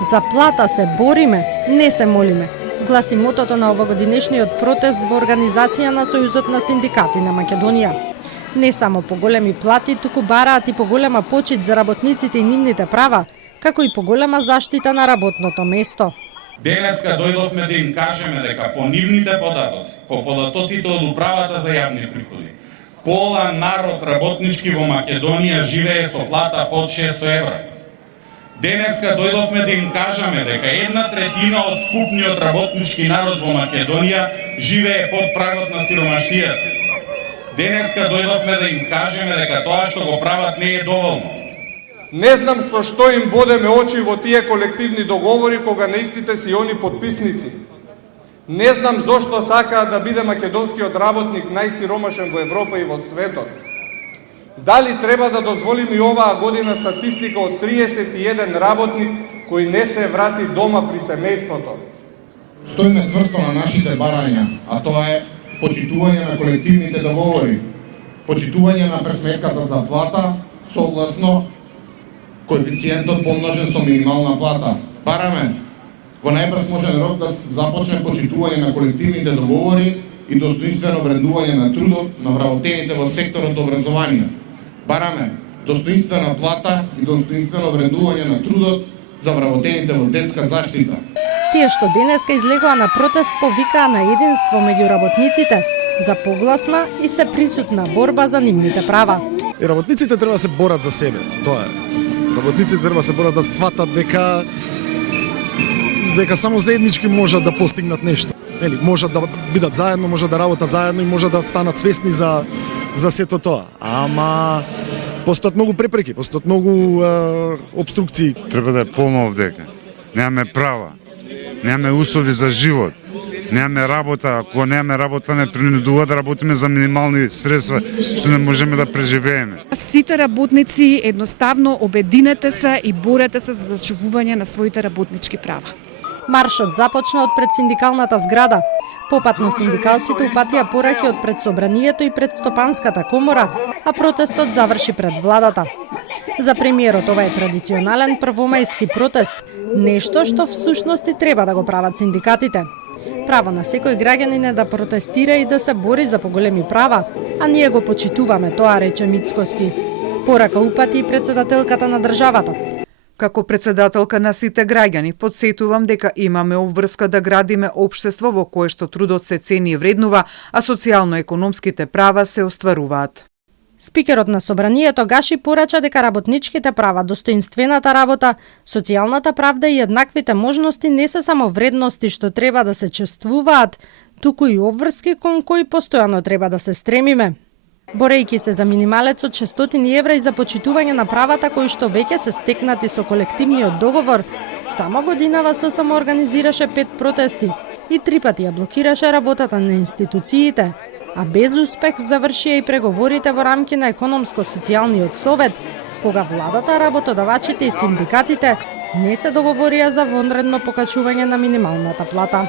За плата се бориме, не се молиме, гласи мотото на овогодинешниот протест во организација на Сојузот на синдикати на Македонија. Не само поголеми плати, туку бараат и поголема почит за работниците и нивните права, како и поголема заштита на работното место. Денеска дојдовме да им кажеме дека по нивните податоци, по податоците од управата за јавни приходи, пола народ работнички во Македонија живее со плата под 600 евра. Денеска дојдовме да им кажеме дека 1/3 од вкупниот работнички народ во Македонија живее под прагот на сиромаштијата. Денеска дојдовме да им кажеме дека тоа што го прават не е доволно. Не знам со што им бодеме очи во тие колективни договори кога на истите си они подписници. Не знам зошто сакаат да биде македонскиот работник најсиромашен во Европа и во светот. Дали треба да дозволиме и оваа година статистика од 31 работник кој не се врати дома при семејството? Стоиме цврсто на нашите барања, а тоа е почитување на колективните договори, почитување на пресметката за плата согласно коефициентот помножен со минимална плата. Бараме во најбрз можен рок да започне почитување на колективните договори и достоинствено вреднување на трудот на вработените во секторот образование. Бараме достоинствена плата и достоинствено вреднување на трудот за вработените во детска заштита. Тие што денеска излегоа на протест повикаа на единство меѓу работниците за погласна и се присутна борба за нивните права. И работниците треба да се борат за себе, тоа е. Работниците треба да се борат да сватат дека само заеднички можат да постигнат нешто. Нели, можат да бидат заедно, можат да работат заедно и можат да станат свесни за сето тоа. Ама постојат многу препреки, постојат многу обструкции. Треба да е полно овдека. Немаме права, немаме услови за живот, немаме работа. Ако немаме работа, не принудува да работиме за минимални средства, што не можеме да преживееме. Сите работници едноставно обединете се и борете се за зачувување на своите работнички права. Маршот започна од пред синдикалната зграда. Попатно синдикалците упатија пораки од пред собранието и пред Стопанската комора, а протестот заврши пред владата. За премиерот ова е традиционален првомајски протест, нешто што всушност и треба да го прават синдикатите. Право на секој граѓанин е да протестира и да се бори за поголеми права, а ние го почитуваме, тоа рече Мицкоски. Порака упати и претседателката на државата. Како претседателка на сите граѓани, подсетувам дека имаме обврска да градиме општество во кое што трудот се цени и вреднува, а социјално-економските права се остваруваат. Спикерот на собранието Гаши порача дека работничките права, достоинствената работа, социјалната правда и еднаквите можности не се само вредности што треба да се чествуваат, туку и обврски кон кои постојано треба да се стремиме. Борејќи се за минималец од 600 евра и за почитување на правата кои што веќе се стекнати со колективниот договор, само годинава ССМ организираше 5 протести и 3 пати ја блокираше работата на институциите, а без успех завршија и преговорите во рамки на економско-социјалниот совет, кога владата, работодавачите и синдикатите не се договорија за вонредно покачување на минималната плата.